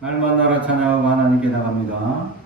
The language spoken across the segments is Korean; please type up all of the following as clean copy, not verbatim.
날 만나러 찬양하고 하나님께 나갑니다.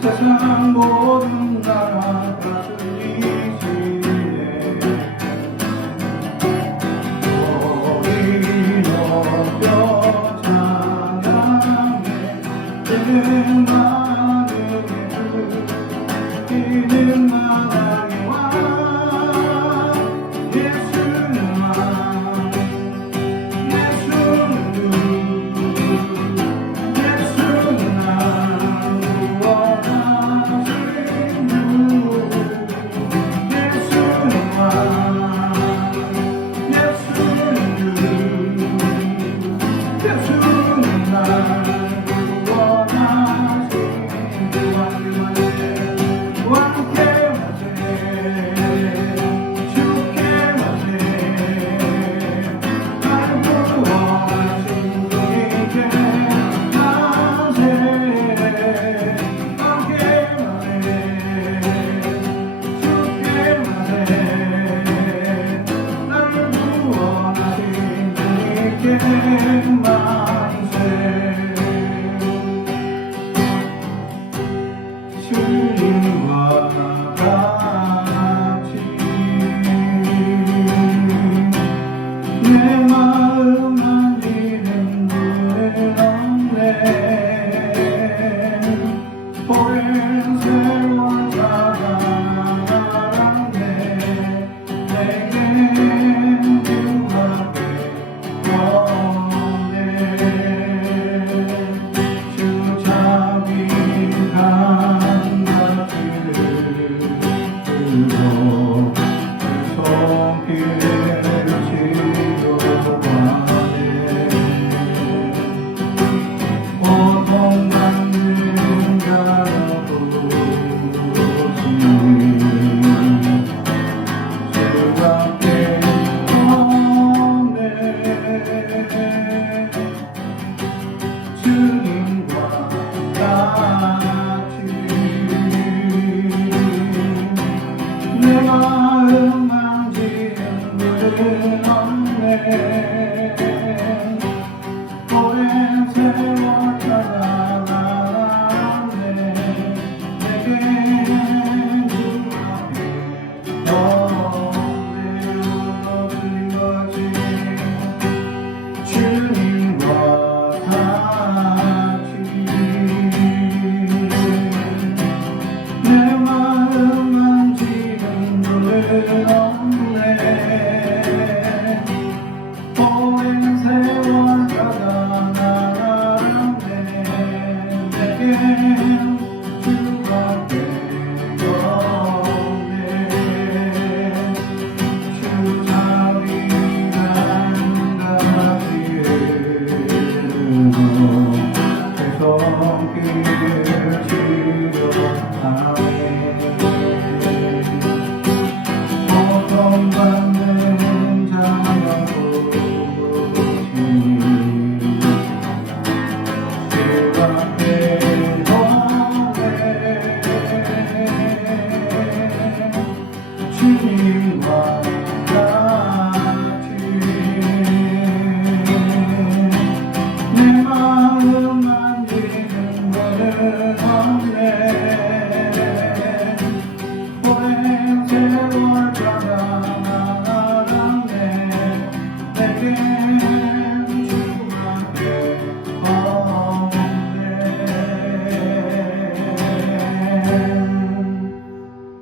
세상 모든 나라 다스리시네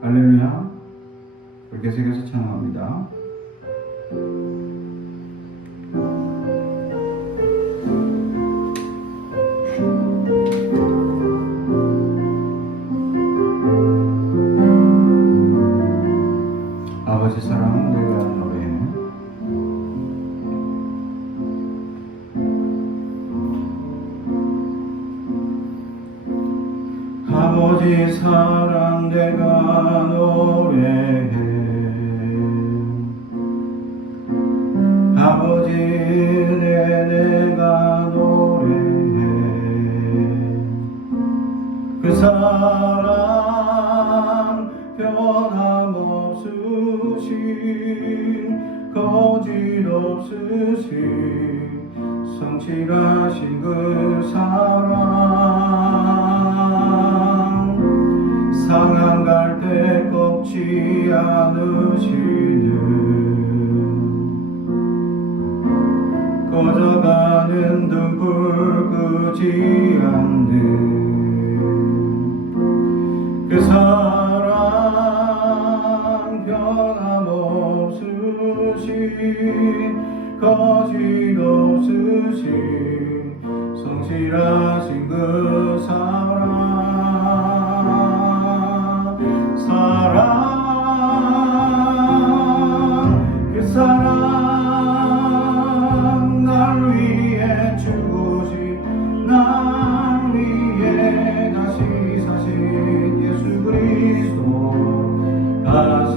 할렐루야. 계속해서 찬양합니다. 아버지 사랑은 내가 노래해. 아버지 사랑 내가 노래해. 아버지 은혜 내가 노래해. 그 사랑 변함없으신 거짓없으신 성실하신 그 사랑 상한 갈 때 꺾지 않으시는 꺼져가는 등불 끄지 않는 그 사랑 변함없으신 거짓 없으신 성실하신 그 그 사랑 날 위해 죽으신 날 위해 다시 사신 예수 그리스도 다시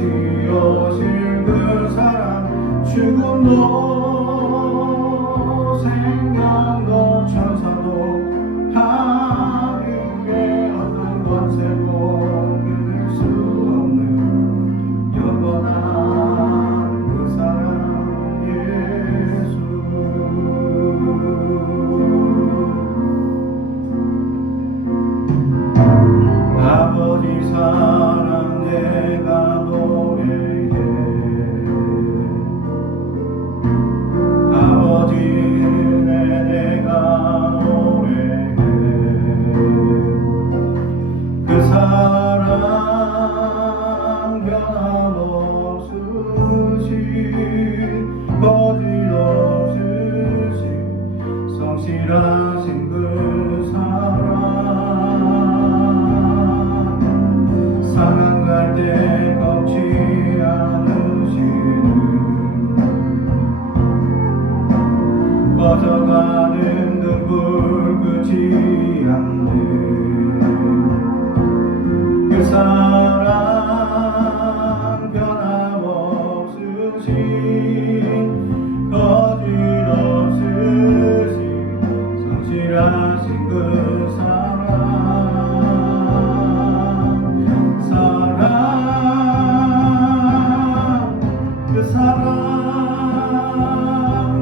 오실 그 사랑 죽음도 생명도 천사도 하늘의 어떤 권세도 끊을 수 없는 영원한 그 사랑 예수. 아버지 사랑 내가 노래해 아버지 내가 노래해 그 사랑 변함없으신 거짓 없으신 성실하신 그 사랑 상한 갈대 꺾지 않으시는 꺼져가는 눈물 그지 않는 그 사랑 변함없으신 거짓 없으신 성실하신 그 사랑 그 사랑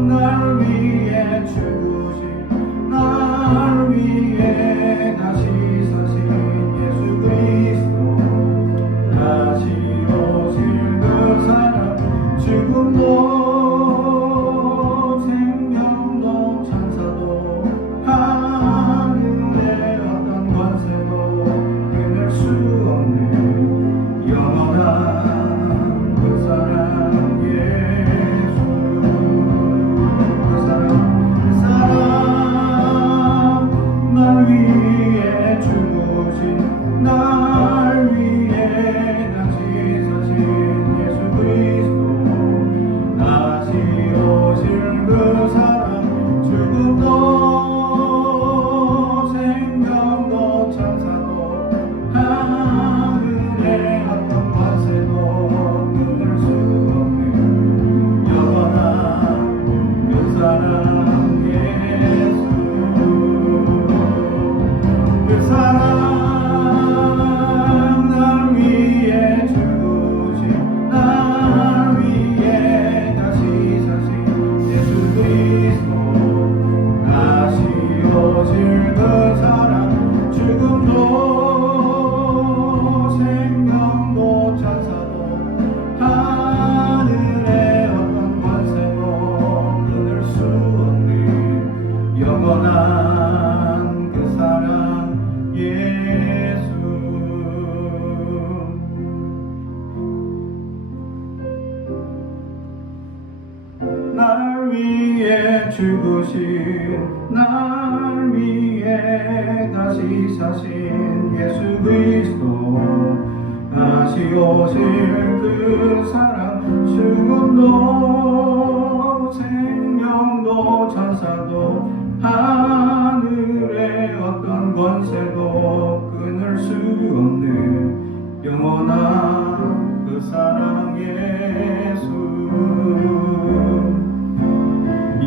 날 위해 죽으신 날 위해 다시 사신 예수 그리스도 다시 오실 그 사랑 죽음도 생명도 천사도 하늘의 어떤 권세도 끊을 수 없는 영원한 그 사랑 예수. 그 사랑 날 위해 죽으신 날 위해 다시 사신 예수 그리스도 다시 오실 그 사랑 죽음도 생명도 천사도 하늘의 어떤 권세도 끊을 수 없는 영원한 그 사랑 예수. 그 사랑 날 위해 죽으신 날 위해 다시 사신 예수 그리스도 다시 오실 그 사랑 죽음도 생명도 천사도 하늘의 어떤 권세도 끊을 수 없는 영원한 그 사랑 예수. 날 위해 죽으신 날 위해 다시 사신 예수 그리스도 다시 오실 그 사랑 죽음도 생명도 천사도 하늘의 어떤 권세도 끊을 수 없는 영원한 그 사랑 예수.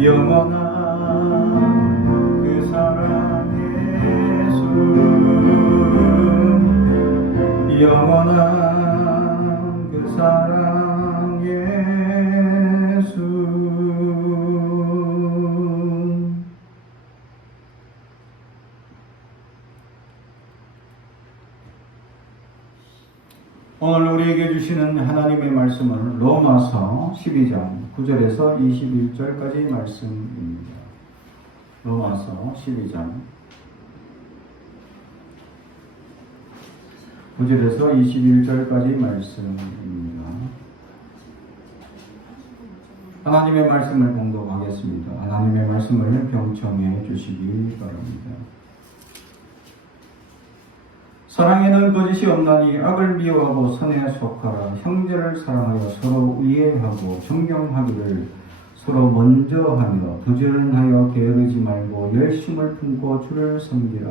영원한 그 사랑 예수. 영원한 그 사랑 예수. 오늘 우리에게 주시는 하나님의 말씀은 로마서 12장 9절에서 21절까지 말씀입니다. 로마서 12장 9절에서 21절까지 말씀입니다. 하나님의 말씀을 봉독하겠습니다. 하나님의 말씀을 병청해 주시기 바랍니다. 사랑에는 거짓이 없나니 악을 미워하고 선에 속하라. 형제를 사랑하여 서로 이해하고 존경하기를 서로 먼저 하며 부지런하여 게으르지 말고 열심을 품고 주를 섬기라.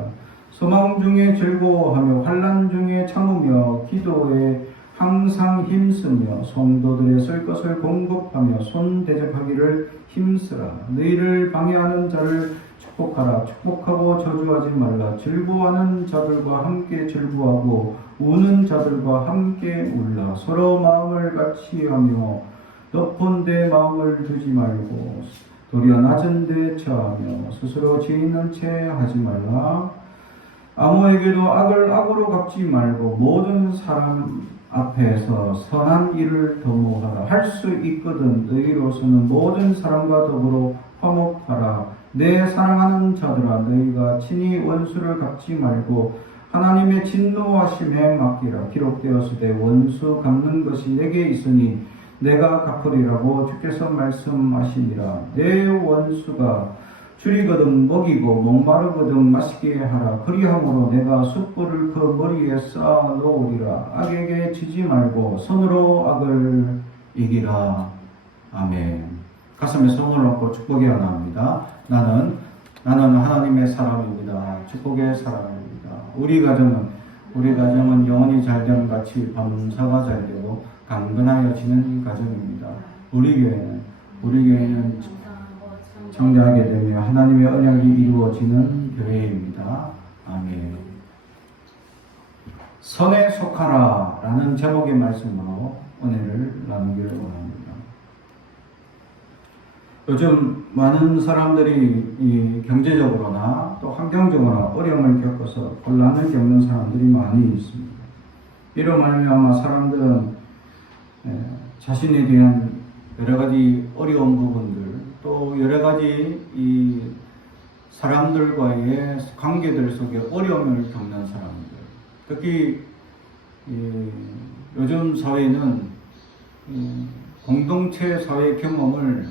소망 중에 즐거워하며 환난 중에 참으며 기도에 항상 힘쓰며 성도들의 쓸 것을 공급하며 손 대접하기를 힘쓰라. 너희를 방해하는 자를 축복하라. 축복하고 저주하지 말라. 즐거워하는 자들과 함께 즐거워하고 우는 자들과 함께 울라. 서로 마음을 같이 하며 높은 데 마음을 두지 말고 도리어 낮은 데 처하며 스스로 죄 있는 채 하지 말라. 아무에게도 악을 악으로 갚지 말고 모든 사람 앞에서 선한 일을 도모하라. 할 수 있거든 너희로서는 모든 사람과 더불어 화목하라. 내 사랑하는 자들아 너희가 친히 원수를 갚지 말고 하나님의 진노하심에 맡기라. 기록되었으되 원수 갚는 것이 내게 있으니 내가 갚으리라고 주께서 말씀하시니라. 내 원수가 줄이거든 먹이고 목마르거든 마시게 하라. 그리함으로 내가 숯불을 그 머리에 쌓아 놓으리라. 악에게 지지 말고 손으로 악을 이기라. 아멘. 가슴에 손을 얹고 축복이 하나입니다. 나는 하나님의 사람입니다. 축복의 사람입니다. 우리 가정은 영혼이 잘됨 같이 범사가 잘되고 강건하여지는 가정입니다. 우리 교회는 성장하게 되며 하나님의 언약이 이루어지는 교회입니다. 아멘. 선에 속하라 라는 제목의 말씀으로 은혜를 나누기를 원합니다. 요즘 많은 사람들이 이 경제적으로나 또 환경적으로 어려움을 겪어서 곤란을 겪는 사람들이 많이 있습니다. 이로 말미암아 사람들은 자신에 대한 여러 가지 어려운 부분들 또 여러 가지 이 사람들과의 관계들 속에 어려움을 겪는 사람들, 특히 요즘 사회는 공동체 사회 경험을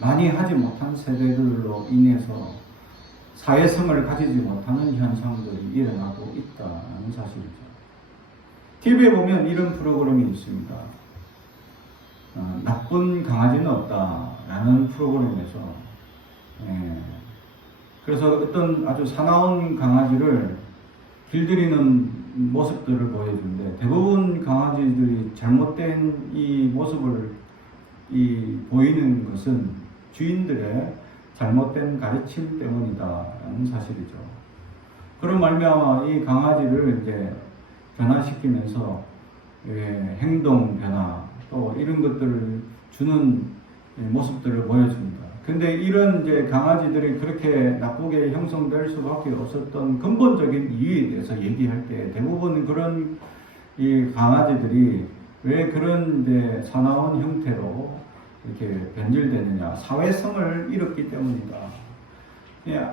많이 하지 못한 세대들로 인해서 사회성을 가지지 못하는 현상들이 일어나고 있다는 사실이죠. TV에 보면 이런 프로그램이 있습니다. 나쁜 강아지는 없다라는 프로그램에서 그래서 어떤 아주 사나운 강아지를 길들이는 모습들을 보여주는데 대부분 강아지들이 잘못된 이 모습을 보이는 것은 주인들의 잘못된 가르침 때문이다라는 사실이죠. 그런 말미암아 이 강아지를 이제 변화시키면서 행동 변화 또 이런 것들을 주는 모습들을 보여줍니다. 근데 이런 이제 강아지들이 그렇게 나쁘게 형성될 수밖에 없었던 근본적인 이유에 대해서 얘기할 때 대부분 그런 이 강아지들이 왜 그런 이제 사나운 형태로 이렇게 변질되느냐, 사회성을 잃었기 때문이다.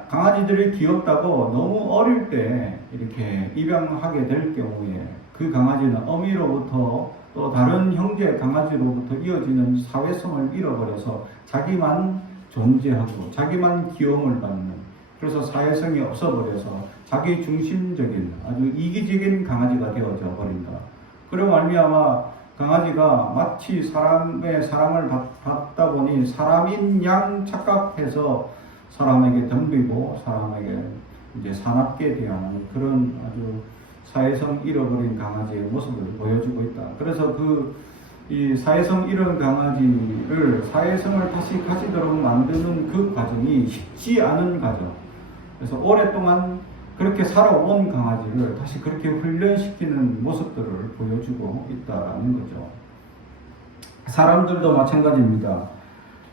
강아지들이 귀엽다고 너무 어릴 때 이렇게 입양하게 될 경우에 그 강아지는 어미로부터 또 다른 형제 강아지로부터 이어지는 사회성을 잃어버려서 자기만 존재하고 자기만 귀여움을 받는, 그래서 사회성이 없어버려서 자기 중심적인 아주 이기적인 강아지가 되어져 버린다. 그런 말미암아 강아지가 마치 사람의 사랑을 받다 보니 사람인 양 착각해서 사람에게 덤비고 사람에게 이제 사납게 대하는 그런 아주 사회성 잃어버린 강아지의 모습을 보여주고 있다. 그래서 이 사회성 잃은 강아지를 사회성을 다시 가지도록 만드는 그 과정이 쉽지 않은 과정. 그래서 오랫동안 그렇게 살아온 강아지를 다시 그렇게 훈련시키는 모습들을 보여주고 있다는 거죠. 사람들도 마찬가지입니다.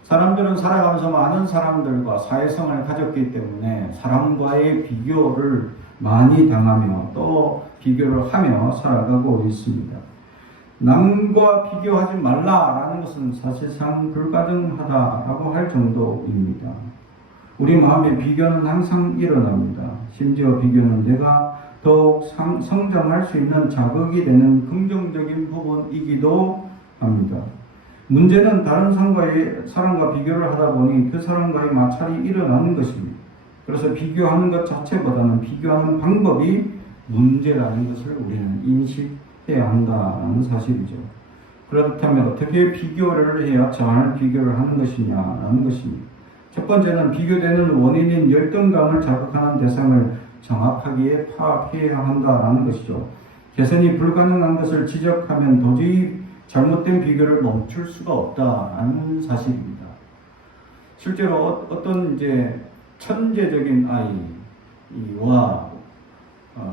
사람들은 살아가면서 많은 사람들과 사회성을 가졌기 때문에 사람과의 비교를 많이 당하며 또 비교를 하며 살아가고 있습니다. 남과 비교하지 말라라는 것은 사실상 불가능하다라고 할 정도입니다. 우리 마음의 비교는 항상 일어납니다. 심지어 비교는 내가 더욱 성장할 수 있는 자극이 되는 긍정적인 부분이기도 합니다. 문제는 다른 사람과 비교를 하다 보니 그 사람과의 마찰이 일어나는 것입니다. 그래서 비교하는 것 자체보다는 비교하는 방법이 문제라는 것을 우리는 인식해야 한다는 사실이죠. 그렇다면 어떻게 비교를 해야 잘 비교를 하는 것이냐라는 것입니다. 첫 번째는 비교되는 원인인 열등감을 자극하는 대상을 정확하게 파악해야 한다라는 것이죠. 개선이 불가능한 것을 지적하면 도저히 잘못된 비교를 멈출 수가 없다라는 사실입니다. 실제로 어떤 이제 천재적인 아이와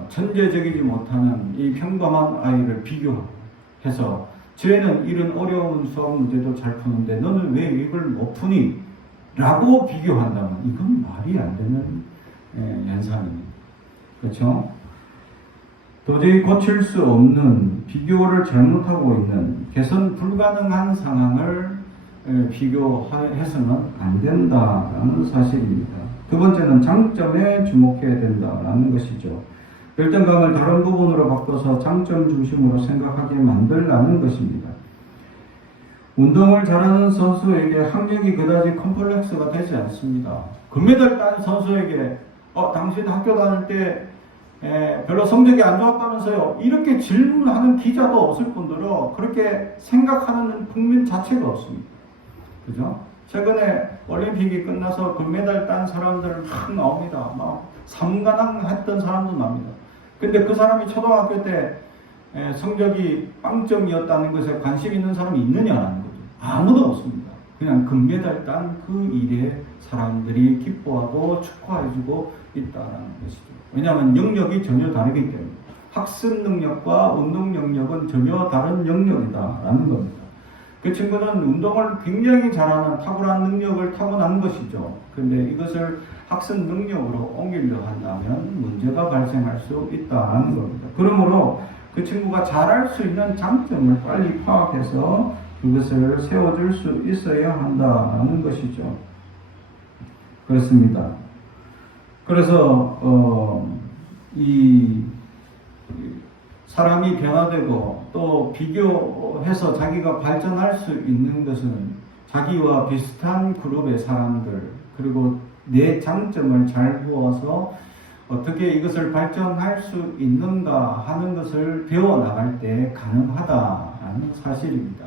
천재적이지 못하는 이 평범한 아이를 비교해서 쟤는 이런 어려운 수학 문제도 잘 푸는데 너는 왜 이걸 못 푸니? 라고 비교한다면 이건 말이 안 되는 현상입니다. 그렇죠? 도저히 고칠 수 없는 비교를 잘못하고 있는 개선 불가능한 상황을 비교해서는 안 된다라는 사실입니다. 두 번째는 장점에 주목해야 된다라는 것이죠. 열등감을 다른 부분으로 바꿔서 장점 중심으로 생각하게 만들라는 것입니다. 운동을 잘하는 선수에게 학력이 그다지 컴플렉스가 되지 않습니다. 금메달 딴 선수에게 당신 학교 다닐 때 별로 성적이 안 좋았다면서요. 이렇게 질문하는 기자도 없을 뿐더러 그렇게 생각하는 국민 자체가 없습니다. 그죠? 최근에 올림픽이 끝나서 금메달 딴 사람들 막 나옵니다. 막 삼관왕 했던 사람도 납니다. 근데 그 사람이 초등학교 때 성적이 빵점이었다는 것에 관심 있는 사람이 있느냐는 거죠. 아무도 없습니다. 그냥 금메달 딴 그 일에 사람들이 기뻐하고 축하해주고 있다는 것이죠. 왜냐하면 영역이 전혀 다르기 때문에 학습 능력과 운동 능력은 전혀 다른 영역이다라는 겁니다. 그 친구는 운동을 굉장히 잘하는 탁월한 능력을 타고난 것이죠. 그런데 이것을 학습 능력으로 옮기려 한다면 문제가 발생할 수 있다는 겁니다. 그러므로 그 친구가 잘할 수 있는 장점을 빨리 파악해서 그것을 세워줄 수 있어야 한다는 것이죠. 그렇습니다. 그래서 이 사람이 변화되고 또 비교해서 자기가 발전할 수 있는 것은 자기와 비슷한 그룹의 사람들 그리고 내 장점을 잘 보아서 어떻게 이것을 발전할 수 있는가 하는 것을 배워나갈 때 가능하다라는 사실입니다.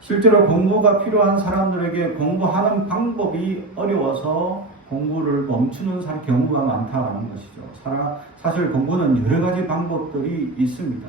실제로 공부가 필요한 사람들에게 공부하는 방법이 어려워서 공부를 멈추는 경우가 많다는 것이죠. 사실 공부는 여러 가지 방법들이 있습니다.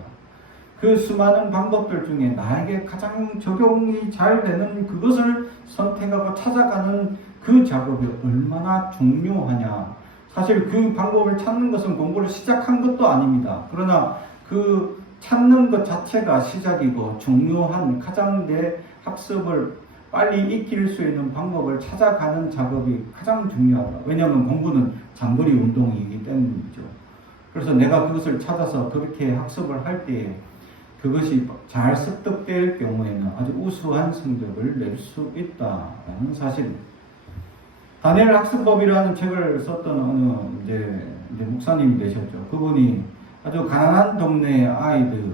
그 수많은 방법들 중에 나에게 가장 적용이 잘 되는 그것을 선택하고 찾아가는 그 작업이 얼마나 중요하냐. 사실 그 방법을 찾는 것은 공부를 시작한 것도 아닙니다. 그러나 그 찾는 것 자체가 시작이고 중요한 가장 내 학습을 빨리 익힐 수 있는 방법을 찾아가는 작업이 가장 중요하다. 왜냐하면 공부는 장거리 운동이기 때문이죠. 그래서 내가 그것을 찾아서 그렇게 학습을 할 때에 그것이 잘 습득될 경우에는 아주 우수한 성적을 낼 수 있다는 사실입니다. 다니엘 학습법이라는 책을 썼던 어느 이제 목사님이 되셨죠. 그분이 아주 가난한 동네의 아이들을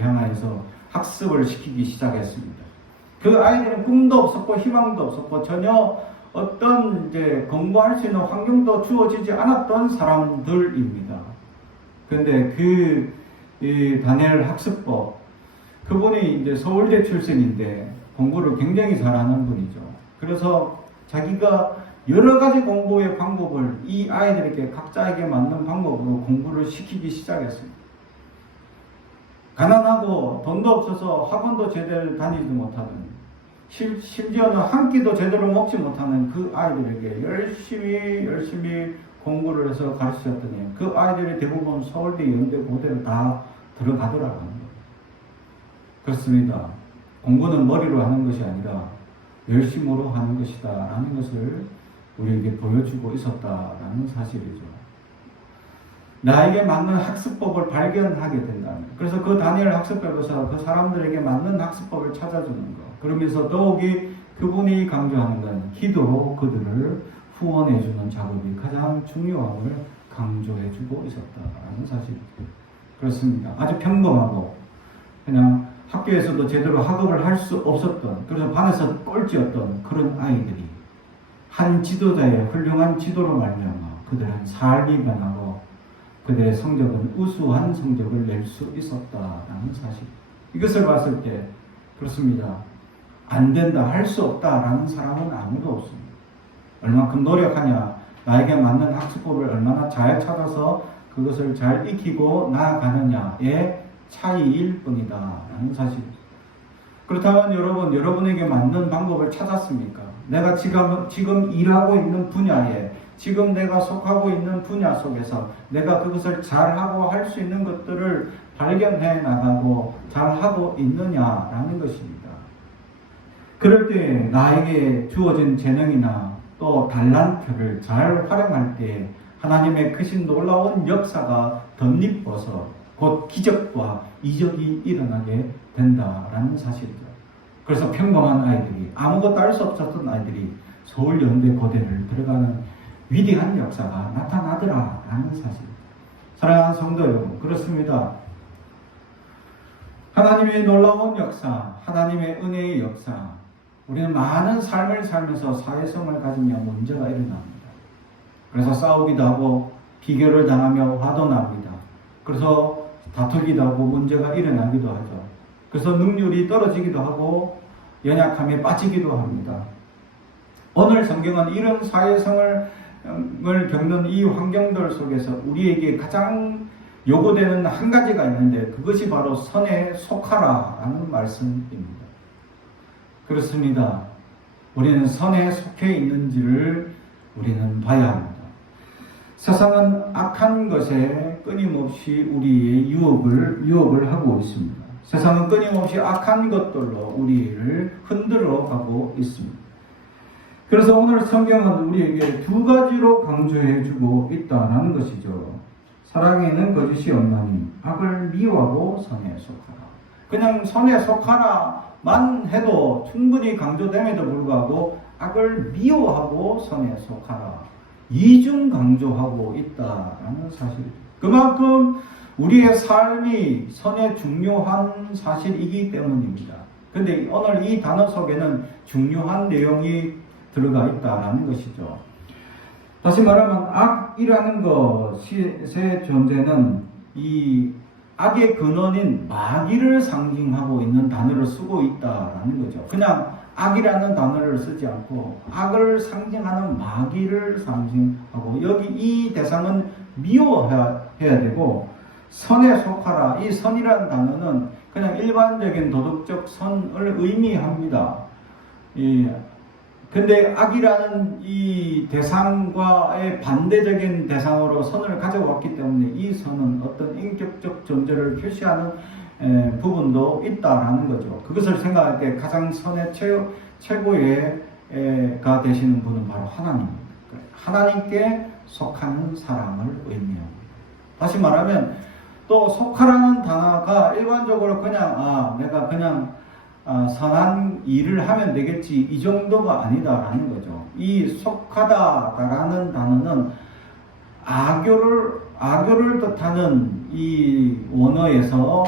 향해서 학습을 시키기 시작했습니다. 그 아이들은 꿈도 없었고 희망도 없었고 전혀 어떤 이제 공부할 수 있는 환경도 주어지지 않았던 사람들입니다. 그런데 이 다니엘 학습법 그분이 이제 서울대 출신인데 공부를 굉장히 잘하는 분이죠. 그래서 자기가 여러 가지 공부의 방법을 이 아이들에게 각자에게 맞는 방법으로 공부를 시키기 시작했습니다. 가난하고 돈도 없어서 학원도 제대로 다니지 못하던 심지어는 한 끼도 제대로 먹지 못하는 그 아이들에게 열심히 공부를 해서 가르치셨더니 그 아이들이 대부분 서울대, 연대, 고대를 다 들어가더라고요. 그렇습니다. 공부는 머리로 하는 것이 아니라 열심으로 하는 것이다 라는 것을 우리에게 보여주고 있었다라는 사실이죠. 나에게 맞는 학습법을 발견하게 된다면 그래서 그 다니엘 학습법에서 그 사람들에게 맞는 학습법을 찾아주는 것 그러면서 더욱이 그분이 강조하는 건 기도로 그들을 후원해주는 작업이 가장 중요함을 강조해주고 있었다라는 사실이죠. 그렇습니다. 아주 평범하고 그냥 학교에서도 제대로 학업을 할 수 없었던, 그래서 반에서 꼴찌였던 그런 아이들이 한 지도자의 훌륭한 지도로 말미암아 그들은 삶이 변하고 그들의 성적은 우수한 성적을 낼 수 있었다라는 사실. 이것을 봤을 때 그렇습니다. 안 된다, 할 수 없다라는 사람은 아무도 없습니다. 얼마큼 노력하냐, 나에게 맞는 학습법을 얼마나 잘 찾아서 그것을 잘 익히고 나아가느냐의 차이일 뿐이다 라는 사실입니다. 그렇다면 여러분에게 맞는 방법을 찾았습니까? 내가 지금 일하고 있는 분야에, 지금 내가 속하고 있는 분야 속에서 내가 그것을 잘하고 할 수 있는 것들을 발견해 나가고 잘하고 있느냐라는 것입니다. 그럴 때 나에게 주어진 재능이나 또 달란트를 잘 활용할 때 하나님의 크신 놀라운 역사가 덧입어서 곧 기적과 이적이 일어나게 된다라는 사실이죠. 그래서 평범한 아이들이, 아무것도 할 수 없었던 아이들이 서울연대고대를 들어가는 위대한 역사가 나타나더라라는 사실. 사랑하는 성도 여러분, 그렇습니다. 하나님의 놀라운 역사, 하나님의 은혜의 역사, 우리는 많은 삶을 살면서 사회성을 가지며 문제가 일어납니다. 그래서 싸우기도 하고 비교를 당하며 화도 납니다. 그래서 다투기도 하고 문제가 일어나기도 하죠. 그래서 능률이 떨어지기도 하고 연약함에 빠지기도 합니다. 오늘 성경은 이런 사회성을 겪는 이 환경들 속에서 우리에게 가장 요구되는 한 가지가 있는데 그것이 바로 선에 속하라라는 말씀입니다. 그렇습니다. 우리는 선에 속해 있는지를 우리는 봐야 합니다. 세상은 악한 것에 끊임없이 우리의 유혹을 하고 있습니다. 세상은 끊임없이 악한 것들로 우리를 흔들어 가고 있습니다. 그래서 오늘 성경은 우리에게 두 가지로 강조해주고 있다는 것이죠. 사랑에는 거짓이 없나니 악을 미워하고 선에 속하라. 그냥 선에 속하라만 해도 충분히 강조됨에도 불구하고 악을 미워하고 선에 속하라. 이중 강조하고 있다라는 사실이죠. 그만큼 우리의 삶이 선에 중요한 사실이기 때문입니다. 근데 오늘 이 단어 속에는 중요한 내용이 들어가 있다라는 것이죠. 다시 말하면 악이라는 것의 존재는 이 악의 근원인 마귀를 상징하고 있는 단어를 쓰고 있다라는 거죠. 그냥 악이라는 단어를 쓰지 않고 악을 상징하는 마귀를 상징하고 여기 이 대상은 미워해야 되고 선에 속하라. 이 선이라는 단어는 그냥 일반적인 도덕적 선을 의미합니다. 근데 악이라는 이 대상과의 반대적인 대상으로 선을 가져왔기 때문에 이 선은 어떤 인격적 존재를 표시하는 부분도 있다라는 거죠. 그것을 생각할 때 가장 선의 최고의가 되시는 분은 바로 하나님입니다. 하나님께 속하는 사람을 의미합니다. 다시 말하면 또 속하라는 단어가 일반적으로 그냥 내가 그냥 선한 일을 하면 되겠지 이 정도가 아니다라는 거죠. 이 속하다라는 단어는 악교를 뜻하는 이 원어에서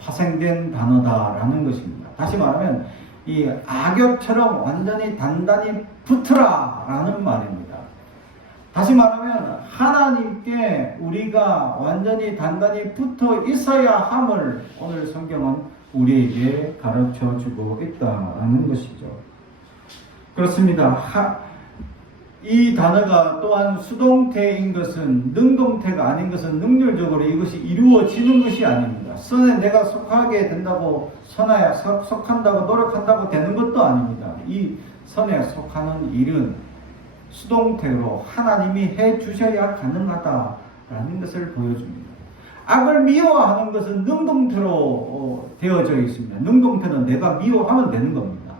파생된 단어다라는 것입니다. 다시 말하면 이 악교처럼 완전히 단단히 붙으라라는 말입니다. 다시 말하면 하나님께 우리가 완전히 단단히 붙어 있어야 함을 오늘 성경은 우리에게 가르쳐 주고 있다라는 것이죠. 그렇습니다. 이 단어가 또한 수동태인 것은 능동태가 아닌 것은 능률적으로 이것이 이루어지는 것이 아닙니다. 선에 내가 속하게 된다고 선에 속한다고 노력한다고 되는 것도 아닙니다. 이 선에 속하는 일은 수동태로 하나님이 해 주셔야 가능하다라는 것을 보여줍니다. 악을 미워하는 것은 능동태로 되어져 있습니다. 능동태는 내가 미워하면 되는 겁니다.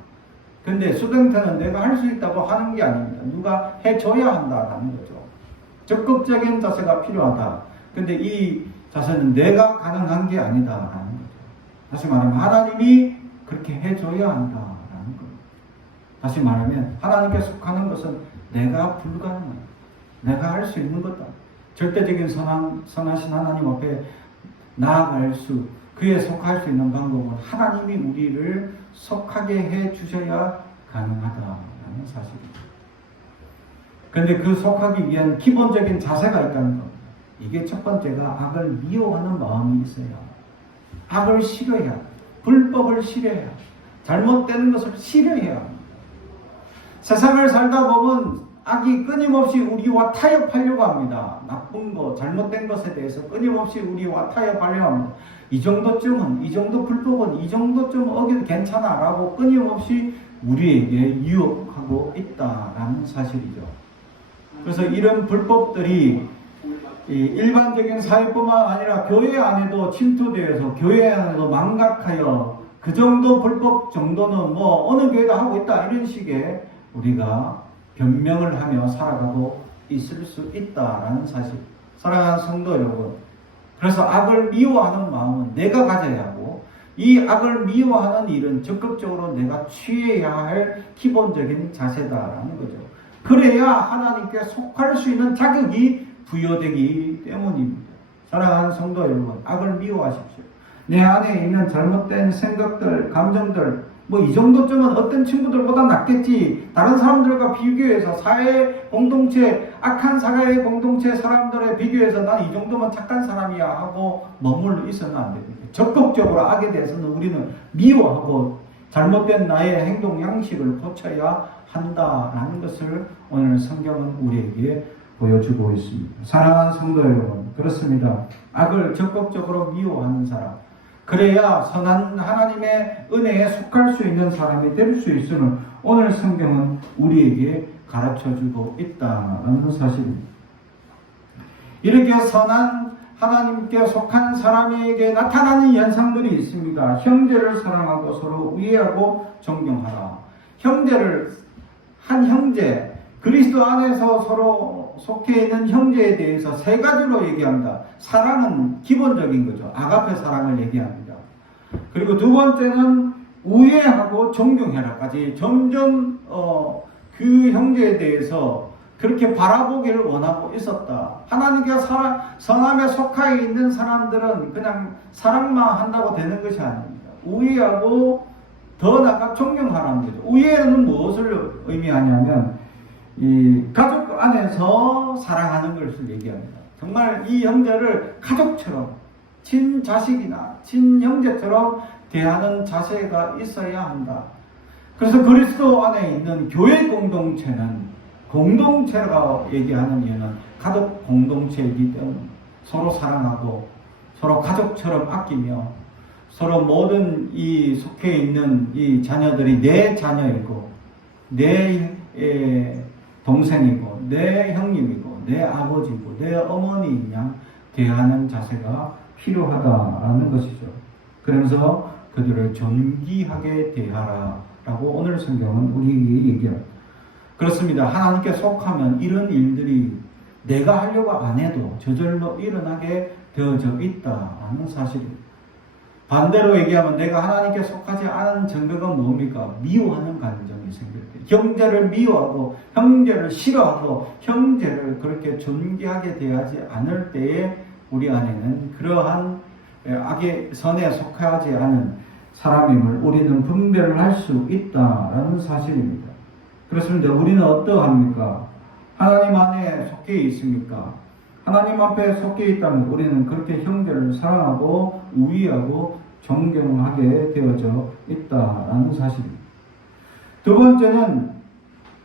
근데 수동태는 내가 할 수 있다고 하는 게 아닙니다. 누가 해줘야 한다라는 거죠. 적극적인 자세가 필요하다. 근데 이 자세는 내가 가능한 게 아니다라는 거죠. 다시 말하면 하나님이 그렇게 해줘야 한다라는 겁니다. 다시 말하면 하나님께 속하는 것은 내가 불가능해요. 내가 할 수 있는 거다. 절대적인 선하신 하나님 앞에 나아갈 수, 그에 속할 수 있는 방법은 하나님이 우리를 속하게 해 주셔야 가능하다라는 사실이죠. 그런데 그 속하기 위한 기본적인 자세가 있다는 겁니다. 이게 첫 번째가 악을 미워하는 마음이 있어야, 악을 싫어해야, 불법을 싫어해야, 잘못되는 것을 싫어해야 합니다. 세상을 살다 보면 악이 끊임없이 우리와 타협하려고 합니다. 나쁜 것, 잘못된 것에 대해서 끊임없이 우리와 타협하려고 합니다. 이 정도쯤은, 이 정도 불법은, 이 정도쯤 어겨도 괜찮아 라고 끊임없이 우리에게 유혹하고 있다라는 사실이죠. 그래서 이런 불법들이 일반적인 사회뿐만 아니라 교회 안에도 침투되어서 교회 안에도 망각하여 그 정도 불법 정도는 뭐 어느 교회도 하고 있다 이런 식의 우리가 변명을 하며 살아가고 있을 수 있다라는 사실. 사랑하는 성도 여러분, 그래서 악을 미워하는 마음은 내가 가져야 하고, 이 악을 미워하는 일은 적극적으로 내가 취해야 할 기본적인 자세다라는 거죠. 그래야 하나님께 속할 수 있는 자격이 부여되기 때문입니다. 사랑하는 성도 여러분, 악을 미워하십시오. 내 안에 있는 잘못된 생각들, 감정들, 뭐 이 정도쯤은 어떤 친구들보다 낫겠지, 다른 사람들과 비교해서 사회 공동체, 악한 사회 공동체 사람들에 비교해서 난 이 정도면 착한 사람이야 하고 머물러 있어는 안 됩니다. 적극적으로 악에 대해서는 우리는 미워하고 잘못된 나의 행동 양식을 고쳐야 한다라는 것을 오늘 성경은 우리에게 보여주고 있습니다. 사랑하는 성도 여러분, 그렇습니다. 악을 적극적으로 미워하는 사람, 그래야 선한 하나님의 은혜에 속할 수 있는 사람이 될 수 있음을 오늘 성경은 우리에게 가르쳐주고 있다는 사실입니다. 이렇게 선한 하나님께 속한 사람에게 나타나는 현상들이 있습니다. 형제를 사랑하고 서로 우애하고 존경하라. 한 형제, 그리스도 안에서 서로 속해 있는 형제에 대해서 세 가지로 얘기합니다. 사랑은 기본적인 거죠. 아가페 사랑을 얘기합니다. 그리고 두 번째는 우애하고 존경해라까지 점점 그 형제에 대해서 그렇게 바라보기를 원하고 있었다. 하나님께 선함에 속하여 있는 사람들은 그냥 사랑만 한다고 되는 것이 아닙니다. 우애하고 더 나아가 존경하라는 거죠. 우애는 무엇을 의미하냐면 이 가족 안에서 사랑하는 것을 얘기합니다. 정말 이 형제를 가족처럼, 친자식이나 친형제처럼 대하는 자세가 있어야 한다. 그래서 그리스도 안에 있는 교회 공동체는, 공동체가 얘기하는 이유는 가족 공동체이기 때문에 서로 사랑하고 서로 가족처럼 아끼며 서로 모든 이 속해 있는 이 자녀들이 내 자녀이고 내 동생이고 내 형님이고 내 아버지고 내 어머니인 양 대하는 자세가 필요하다라는 것이죠. 그러면서 그들을 존귀하게 대하라라고 오늘 성경은 우리에게 얘기합니다. 그렇습니다. 하나님께 속하면 이런 일들이 내가 하려고 안 해도 저절로 일어나게 되어져 있다라는 사실입니다. 반대로 얘기하면 내가 하나님께 속하지 않은 증거가 뭡니까? 미워하는 감정이 생길 때, 형제를 미워하고 형제를 싫어하고 형제를 그렇게 존귀하게 대하지 않을 때에 우리 안에는 그러한 악의 선에 속하지 않은 사람임을 우리는 분별을 할 수 있다라는 사실입니다. 그렇습니다. 우리는 어떠합니까? 하나님 안에 속해 있습니까? 하나님 앞에 속해 있다면 우리는 그렇게 형제를 사랑하고 우애하고 존경하게 되어져 있다라는 사실입니다. 두 번째는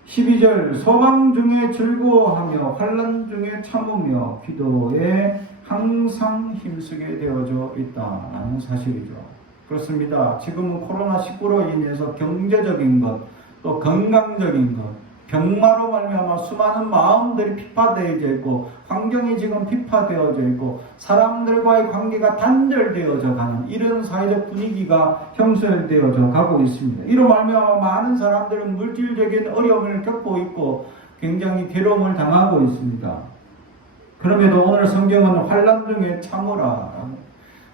12절 소망 중에 즐거워하며 환난 중에 참으며 기도에 항상 힘쓰게 되어져 있다라는 사실이죠. 그렇습니다. 지금은 코로나19로 인해서 경제적인 것, 또 건강적인 것, 병마로 말미암아 수많은 마음들이 피파되어져 있고 환경이 지금 피파되어져 있고 사람들과의 관계가 단절되어져 가는 이런 사회적 분위기가 형성되어져 가고 있습니다. 이로 말미암아 많은 사람들은 물질적인 어려움을 겪고 있고 굉장히 괴로움을 당하고 있습니다. 그럼에도 오늘 성경은 환난 중에 참으라.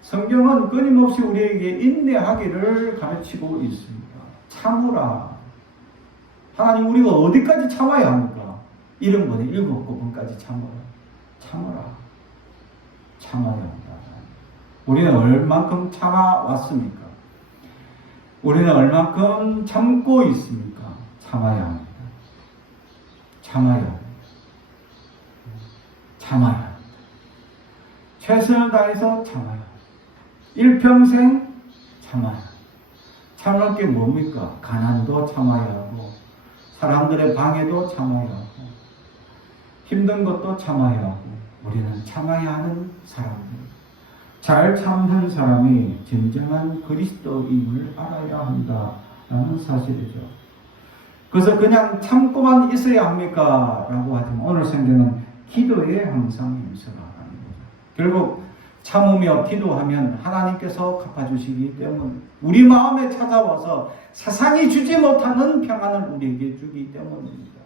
성경은 끊임없이 우리에게 인내하기를 가르치고 있습니다. 참으라. 하나님, 우리가 어디까지 참아야 합니까? 70번에 7번까지 참아라. 참아야 한다. 우리는 얼만큼 참아왔습니까? 우리는 얼만큼 참고 있습니까? 참아야 합니다. 참아야 합니다. 참아야 합니다. 최선을 다해서 참아야 합니다. 일평생 참아야 합니다. 참을 게 뭡니까? 가난도 참아야 하고, 사람들의 방해도 참아야 하고, 힘든 것도 참아야 하고, 우리는 참아야 하는 사람들. 잘 참는 사람이 진정한 그리스도임을 알아야 한다라는 사실이죠. 그래서 그냥 참고만 있어야 합니까? 라고 하지만 오늘 성경은 기도에 항상 힘써라라는 거죠. 결국 참으며 기도하면 하나님께서 갚아주시기 때문에 우리 마음에 찾아와서 세상이 주지 못하는 평안을 우리에게 주기 때문입니다.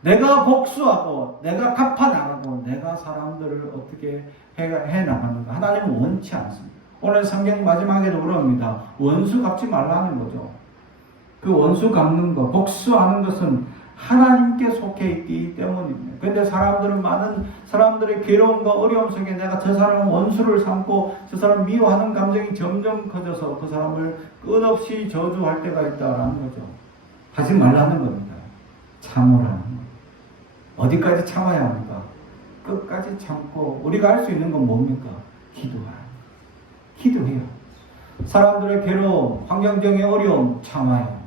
내가 복수하고 내가 갚아나가고 내가 사람들을 어떻게 해나가는가 하나님은 원치 않습니다. 오늘 성경 마지막에도 그럽니다. 원수 갚지 말라는 거죠. 그 원수 갚는 것, 복수하는 것은 하나님께 속해 있기 때문입니다. 그런데 사람들은 많은 사람들의 괴로움과 어려움 속에 내가 저 사람은 원수를 삼고 저 사람 미워하는 감정이 점점 커져서 그 사람을 끝없이 저주할 때가 있다라는 거죠. 하지 말라는 겁니다. 참으라는 거. 어디까지 참아야 합니까? 끝까지 참고 우리가 할 수 있는 건 뭡니까? 기도하라. 기도해요. 사람들의 괴로움, 환경적인 어려움 참아야 합니다.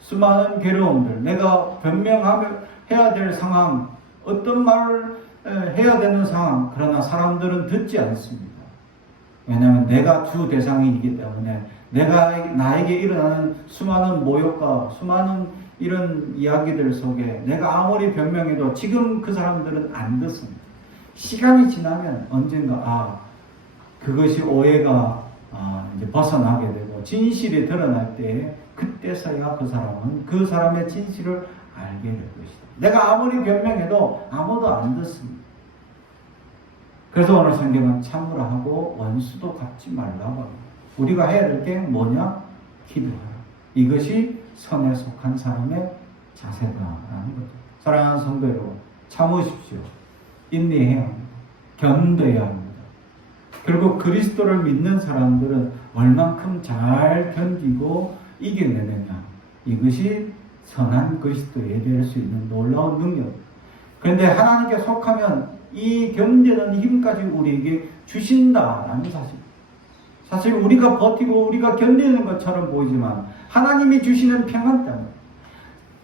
수많은 괴로움들, 내가 변명해야 될 상황, 어떤 말을 해야 되는 상황, 그러나 사람들은 듣지 않습니다. 왜냐하면 내가 주 대상이기 때문에 나에게 일어나는 수많은 모욕과 수많은 이런 이야기들 속에 내가 아무리 변명해도 지금 그 사람들은 안 듣습니다. 시간이 지나면 언젠가 그것이 오해가 이제 벗어나게 되고 진실이 드러날 때 그때서야 그 사람은 그 사람의 진실을 알게 될 것이다. 내가 아무리 변명해도 아무도 안 듣습니다. 그래서 오늘 성경은 참으라 하고 원수도 갚지 말라고 합니다. 우리가 해야 될 게 뭐냐? 기도하라. 이것이 선에 속한 사람의 자세다라는 거죠. 사랑하는 성도 여러분, 참으십시오. 인내해야 합니다. 견뎌야 합니다. 결국 그리스도를 믿는 사람들은 얼만큼 잘 견디고 이겨내느냐. 이것이 선한 그리스도에 대할 수 있는 놀라운 능력. 그런데 하나님께 속하면 이 견디는 힘까지 우리에게 주신다라는 사실. 사실 우리가 버티고 우리가 견디는 것처럼 보이지만 하나님이 주시는 평안 때문에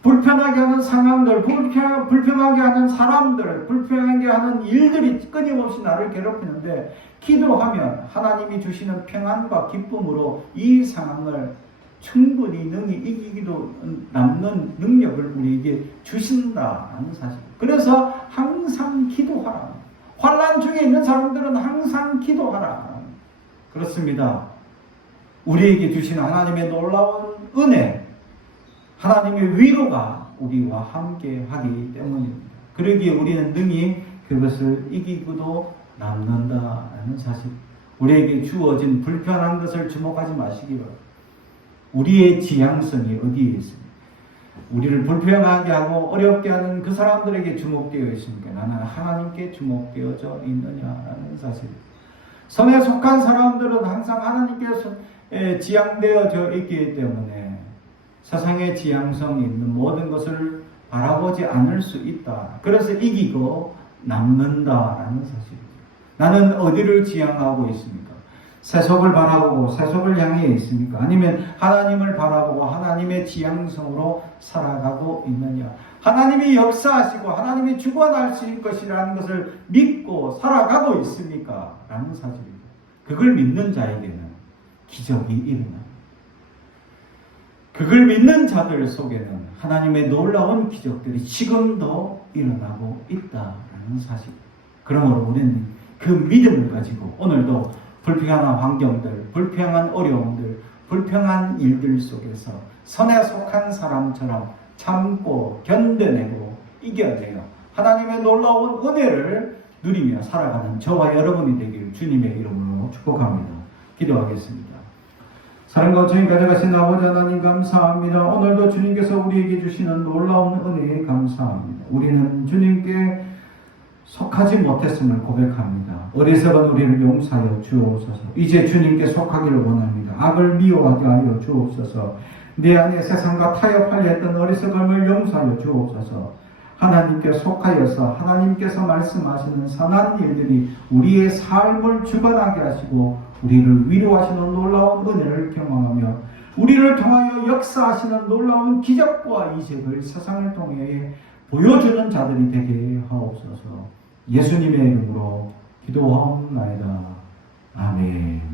불편하게 하는 상황들, 불평하게 하는 사람들, 불편하게 하는 일들이 끊임없이 나를 괴롭히는데 기도하면 하나님이 주시는 평안과 기쁨으로 이 상황을 충분히 능히 이기기도 남는 능력을 우리에게 주신다는 사실. 그래서 항상 기도하라. 환난 중에 있는 사람들은 항상 기도하라. 그렇습니다. 우리에게 주시는 하나님의 놀라운 은혜, 하나님의 위로가 우리와 함께 하기 때문입니다. 그러기에 우리는 능히 그것을 이기고도 남는다는 사실. 우리에게 주어진 불편한 것을 주목하지 마시기 바랍니다. 우리의 지향성이 어디에 있습니까? 우리를 불편하게 하고 어렵게 하는 그 사람들에게 주목되어 있습니까? 나는 하나님께 주목되어져 있느냐라는 사실. 선에 속한 사람들은 항상 하나님께서 지향되어져 있기 때문에 세상의 지향성이 있는 모든 것을 바라보지 않을 수 있다. 그래서 이기고 남는다라는 사실입니다. 나는 어디를 지향하고 있습니까? 세속을 바라보고 세속을 향해 있습니까? 아니면 하나님을 바라보고 하나님의 지향성으로 살아가고 있느냐? 하나님이 역사하시고 하나님이 주관하실 것이라는 것을 믿고 살아가고 있습니까? 라는 사실입니다. 그걸 믿는 자에게는 기적이 일어납니다. 그걸 믿는 자들 속에는 하나님의 놀라운 기적들이 지금도 일어나고 있다라는 사실. 그러므로 우리는 그 믿음을 가지고 오늘도 불평한 환경들, 불평한 어려움들, 불평한 일들 속에서 선에 속한 사람처럼 참고 견뎌내고 이겨내요. 하나님의 놀라운 은혜를 누리며 살아가는 저와 여러분이 되길 주님의 이름으로 축복합니다. 기도하겠습니다. 사랑과 주님 가져가신 아버지 하나님 감사합니다. 오늘도 주님께서 우리에게 주시는 놀라운 은혜에 감사합니다. 우리는 주님께 속하지 못했음을 고백합니다. 어리석은 우리를 용서하여 주옵소서. 이제 주님께 속하기를 원합니다. 악을 미워하게 하여 주옵소서. 내 안에 세상과 타협하려 했던 어리석음을 용서하여 주옵소서. 하나님께 속하여서 하나님께서 말씀하시는 선한 일들이 우리의 삶을 주관하게 하시고 우리를 위로하시는 놀라운 은혜를 경험하며 우리를 통하여 역사하시는 놀라운 기적과 이적을 세상을 통해 보여주는 자들이 되게 하옵소서. 예수님의 이름으로 기도하옵나이다. 아멘.